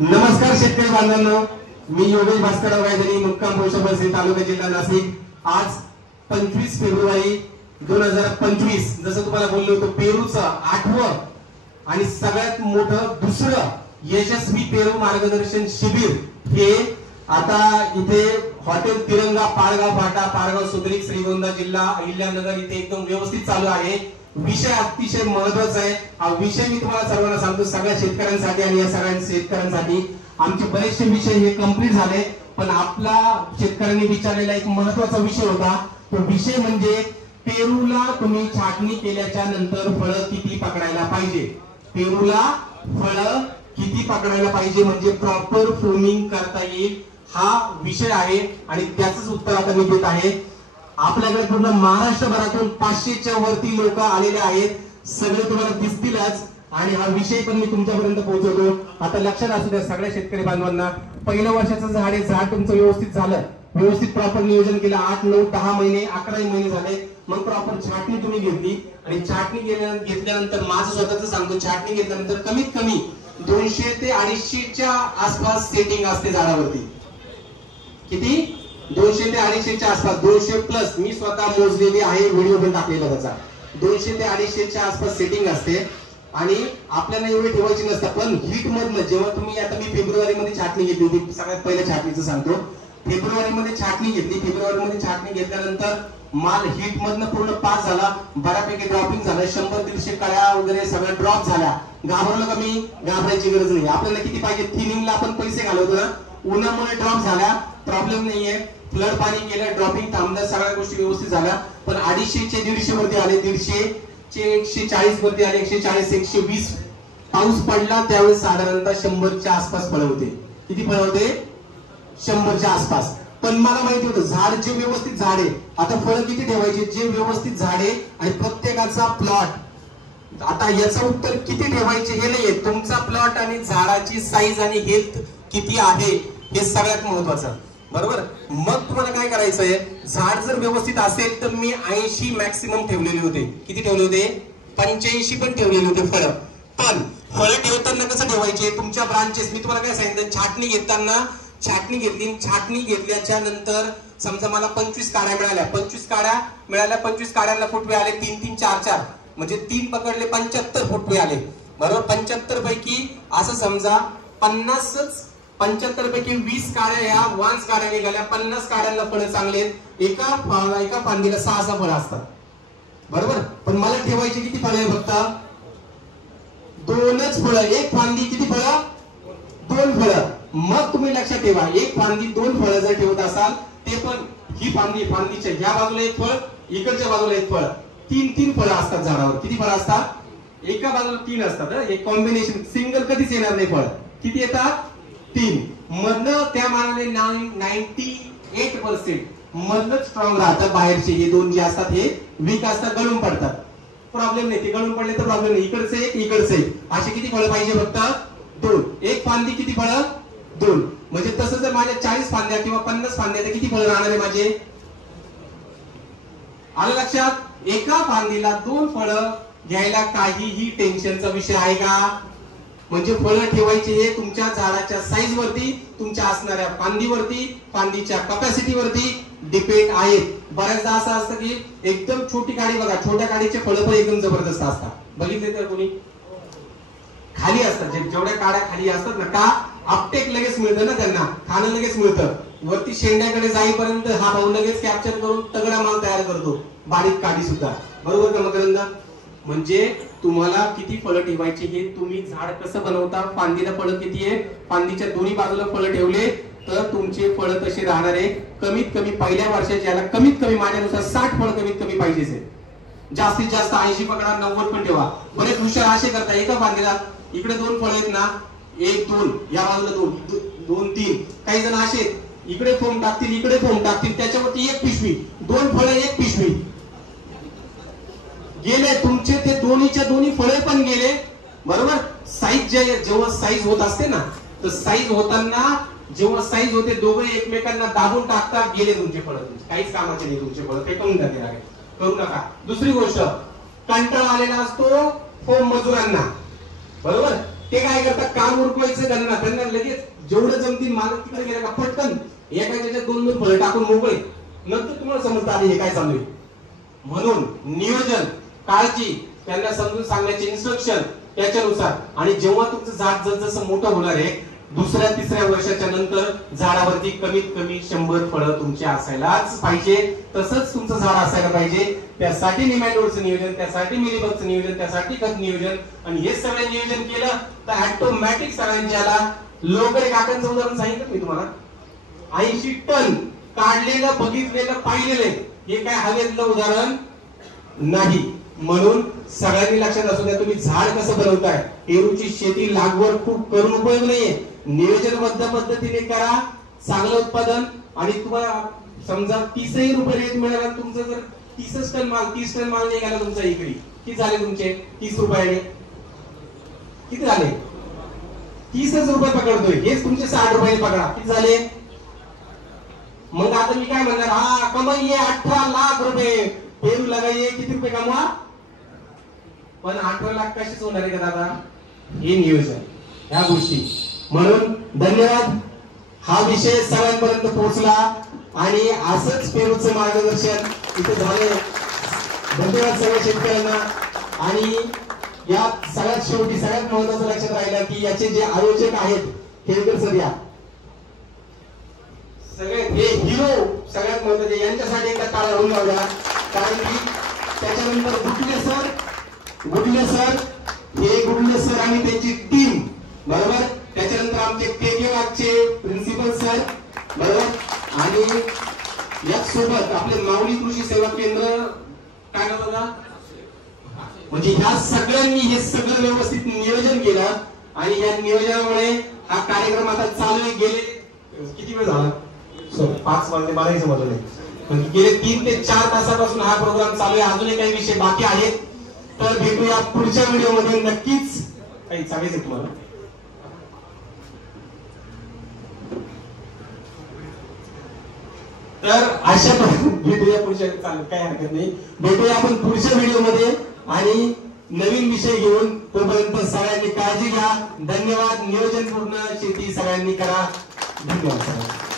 नमस्कार शेतकरी बांधवांनो, मी योगेश भास्करराव गायधनी, मुक्काम पोषापरसी, तालुका जिल्हा नाशिक। आज 25 फेब्रुवारी 2025, जसं तुम्हाला बोललो होतो, पेरूचं 8वं आणि सगळ्यात मोठं दुसरं यशस्वी पेरू मार्गदर्शन शिबिर हे आता इथे हॉटेल तिरंगा, पाळगाव फाटा, पाळगाव सुद्रीक, श्रीगोंदा जिल्हा अहिल्यानगर इथे एकदम व्यवस्थित चालू आहे। विषय अतिशय महत्त्वाचा आहे। हा विषय मी तुम्हाला सर्वांना सांगतो, सगळ्या शेतकऱ्यांसाठी आणि या सगळ्या शेतकऱ्यांसाठी। आमचे बरेचसे विषय हे कंप्लीट झाले, पण आपला शेतकऱ्यांनी विचारलेला एक महत्त्वाचा विषय होता। तो विषय म्हणजे पेरूला तुम्ही छाटणी केल्याच्या नंतर फळं किती पकडायला पाहिजे, पेरूला फळं किती पकडायला पाहिजे, म्हणजे प्रॉपर फ्रुमिंग करता येईल, हा विषय आहे। आणि त्याचंच उत्तर आता मी देत आहे। आपल्याकडे पूर्ण महाराष्ट्रभरातून 500च्या वरती लोक आलेले आहेत, सगळे तुम्हाला दिसतीलच। आणि हा विषय पण मी तुमच्यापर्यंत पोहोचवतो। आता लक्षात असू द्या सगळ्या शेतकरी बांधवांना, पहिल्या वर्षाचं झाड आहे, झाड तुमचं व्यवस्थित झालं, व्यवस्थित प्रॉपर नियोजन केलं, 8, 9, 10 महिने, 11 महिने झाले, मग प्रॉपर छाटणी तुम्ही घेतली। आणि छाटणी घेतल्यानंतर माझं स्वतःच सांगतो, छाटणी घेतल्यानंतर कमीत कमी 200 ते 250च्या आसपास सेटिंग असते झाडावरती। किती? 200 ते 250च्या आसपास, 200 प्लस मी स्वतः मोजलेली आहे, व्हिडिओ पण टाकलेला त्याचा। 200 ते 250च्या आसपास सेटिंग असते आणि आपल्याला एवढी ठेवायची नसतं। पण हीट मधनं जेव्हा तुम्ही, आता मी फेब्रुवारी मध्ये छाटणी घेतली होती, सगळ्यात पहिल्या छाटणीचं सांगतो, फेब्रुवारी मध्ये छाटणी घेतली। फेब्रुवारी मध्ये छाटणी घेतल्यानंतर माल हीट मधनं पूर्ण पास झाला, बऱ्यापैकी ड्रॉपिंग झालं, 100-150 कळ्या वगैरे सगळं ड्रॉप झाल्या। घाबरलं का? मी घाबरायची गरज नाही। आपल्याला किती पाहिजे, थिनिंगला आपण पैसे घालवतो ना, उन्हामुळे ड्रॉप झाल्या, प्रॉब्लेम नाहीये, फ्लड पाणी गेलं, ड्रॉपिंग थांबलं, सगळ्या गोष्टी व्यवस्थित झाल्या। पण 250 चे 150 वरती आले, 150 चे 140 वरती आले, 140, 120 पाऊस पडला, त्यावेळेस साधारणतः 100च्या आसपास फळं होते। किती फळं होते? 100च्या आसपास। पण मला माहिती होतं झाड जे व्यवस्थित झाड आहे, आता फळं किती ठेवायचे, जे व्यवस्थित झाड आहे आणि प्रत्येकाचा प्लॉट, आता याचं उत्तर किती ठेवायचे हे नाहीये, तुमचा प्लॉट आणि झाडाची साईज आणि हेल्थ किती आहे हे सगळ्यात महत्वाचं, बरोबर? मग तुम्हाला काय करायचंय, झाड जर व्यवस्थित असेल तर मी 80 मॅक्सिमम ठेवलेले होते। किती ठेवले होते? 85 पण ठेवलेले होते फळं। पण फळं ठेवताना कसं ठेवायचे, तुमच्या ब्रांचेस, मी तुम्हाला काय सांगितलं, छाटणी घेताना छाटणी घेतली, छाटणी घेतल्याच्या नंतर समजा मला 25 काड्या मिळाल्या, 25 काड्या मिळाल्या, 25 काड्यांना फुटवे आले 3-3, 4-4, म्हणजे 3 पकडले 75 फुटवे आले, बरोबर? 75 पैकी असं समजा 75 पैकी 20 काड्या या वांस काड्या निघाल्या, 50 काड्यांना फळं चांगले आहेत, एका फांदीला 6 फळं असतात, बरोबर? पण मला ठेवायची किती फळं आहे? फक्त 2च फळं, एक फांदी किती फळं? 2 फळं। मग तुम्ही लक्षात ठेवा, एक फांदी 2 फळं जर ठेवत असाल, ते पण ही फांदीच्या ह्या बाजूला एक फळ, इकडच्या बाजूला एक फळ, 3 फळं असतात झाडावर। किती फळं असतात? एका बाजूला 3 असतात, एक कॉम्बिनेशन, सिंगल कधीच येणार नाही फळ। किती येतात? 3 मधनं, त्या मानाने 98% मधनं स्ट्रॉंग राहतात, बाहेरचे हे 2 जे असतात हे वीक असतात, गळून पडतात, प्रॉब्लेम नाही, ते गळून पडले तर प्रॉब्लेम नाही, इकडचे एक, इकडचे एक, असे किती फळं पाहिजे? फक्त 2, एक फांदी किती फळं? 2, म्हणजे तसं जर माझ्या 40 फांद्या किंवा 50 फांद्या तर किती फळं राहणार आहे माझे? आलं लक्षात? एका फांदीला 2 फळं घ्यायला काहीही टेन्शनचा विषय आहे का? म्हणजे फळं ठेवायचे हे तुमच्या झाडाच्या साईज वरती, तुमच्या असणाऱ्या फांदीवरती, फांदीच्या कॅपॅसिटीवरती डिपेंड आहेत। बऱ्याचदा असं असतं की एकदम छोटी काडी, बघा छोट्या काडीचे फळं पण एकदम जबरदस्त असतात, बघितले तर कोणी? खाली असतात, जेवढ्या काड्या खाली असतात ना, का अपटेक लगेच मिळतं ना त्यांना, खाणं लगेच मिळतं, वरती शेंड्याकडे जाईपर्यंत हा भाऊ लगेच कॅप्चर करून तगडा माल तयार करतो, बारीक काडी सुद्धा, बरोबर का मकरंद? म्हणजे तुम्हाला किती फळं ठेवायची हे तुम्ही झाड कसं बनवता, फांदीला फळं किती आहे, फांदीच्या दोन्ही बाजूला फळं ठेवले तर तुमचे फळं तसे राहणार आहे। कमीत कमी पहिल्या वर्षाच्या याला कमीत कमी माझ्यानुसार 60 फळं कमीत कमी पाहिजेच आहे, जास्तीत जास्त 80 पकडा, 90 पण ठेवा। बरेच हुशार असे करता, एका फांदीला इकडे 2 फळं आहेत ना, 1, 2, या बाजूला 2, 3, काही जण असे इकडे फोम टाकतील, इकडे फोम टाकतील, त्याच्यावरती 1 पिशवी, 2 फळं 1 पिशवी गेले तुमचे, ते दोन्हीच्या दोन्ही फळे पण गेले, बरोबर? साईज जेव्हा साईज होत असते ना, तर साईज होताना जेव्हा साईज होते, दोघे एकमेकांना दाबून टाकतात, गेले तुमचे फळं, काहीच कामाचे नाही तुमचे फळं, ते करून टाकले, करू नका। दुसरी गोष्ट, कंटाळा आलेला असतो फोम मजुरांना, बरोबर? ते काय करतात, काम उरकवायचं त्यांना लगेच जेवढं जमतील मालक तिकडे गेला का पटकन एका त्याच्यात 2-2 फळ टाकून मोकळे. नंतर तुम्हाला समजतं आधी हे काय चालू आहे. म्हणून नियोजन, काळजी, त्यांना समजून सांगण्याचे इन्स्ट्रक्शन त्याच्यानुसार. आणि जेव्हा तुमचं झाड जसं मोठं होणार आहे, 2-3 वर्षाच्या नंतर झाडावरती कमीत कमी 100 फळं तुमची असायलाच पाहिजे. तसंच तुमचं झाड असायला पाहिजे. त्यासाठी निमॅटोडचं नियोजन, त्यासाठी मिलीबगचं नियोजन, त्यासाठी खत नियोजन. आणि हे सगळं नियोजन केलं तर ऑटोमॅटिक सगळ्यांच्याला. लोकरे काकांचं उदाहरण सांगितलं मी तुम्हाला, 80 टन काढलेलं, बघितलेलं, पाहिलेलं, हे काय हवेतलं उदाहरण नाही. म्हणून सगळ्यांनी लक्षात असू द्या, तुम्ही झाड कसं बनवताय. पेरूची शेती लागवड खूप करून उपयोग नाहीये. नियोजनबद्ध पद्धतीने करा, चांगलं उत्पादन. आणि तुम्हाला समजा 30 रुपये रेट मिळाला, तुमचं जर 30 टन माल निघाला तुमचा इकडे, किती झाले तुमचे 30 रुपयाने? किती झाले? 30 रुपये पकडतोय. हेच तुमचे 60 रुपये पकडा, किती झाले? मग आता मी काय म्हणणार, हा कमाई 18 लाख रुपये. पेरू लगाइए, किती रुपये कमवा. पण 18 लाख कशीच होणार आहे का दादा? हे नियोजन, ह्या गोष्टी. म्हणून धन्यवाद. हा विषय सगळ्यांपर्यंत पोहोचला आणि असंच पेरूचं मार्गदर्शन इथे झाले. धन्यवाद सगळ्या शेतकऱ्यांना. आणि या सगळ्यात शेवटी सगळ्यात महत्वाचं लक्षात राहिलं की याचे जे आयोजक आहेत, केळकर सर या सगळे हे हिरो सगळ्यात महत्वाचे, यांच्यासाठी एकदा टाळ्या होऊन जाऊया. कारण की त्याच्यानंतर गुडले सर आणि त्यांची टीम, बरोबर. त्याच्यानंतर आमचे केकेवागचे प्रिन्सिपल सर, बरोबर. आणि यासोबत आपले माऊली कृषी सेवा केंद्र काय नाव बघा, म्हणजे ह्या सगळ्यांनी हे सगळं व्यवस्थित नियोजन केलं. आणि या नियोजनामुळे हा कार्यक्रम आता चालू आहे. गेले किती वेळ झाला? 5 वाजले, मलाही समजलं नाही. म्हणजे गेले 3 ते 4 तासापासून हा प्रोग्राम चालू आहे. अजूनही काही विषय बाकी आहेत. तर भेटूया पुढच्या व्हिडिओमध्ये. नक्कीच काही सांगायचं तुम्हाला. तर अशा भेटूया पुढच्या, काही हरकत नाही. भेटूया आपण पुढच्या व्हिडिओमध्ये आणि नवीन विषय घेऊन. तोपर्यंत सगळ्यांनी काळजी घ्या. धन्यवाद. नियोजनपूर्ण शेती सगळ्यांनी करा. धन्यवाद सगळ्यांना.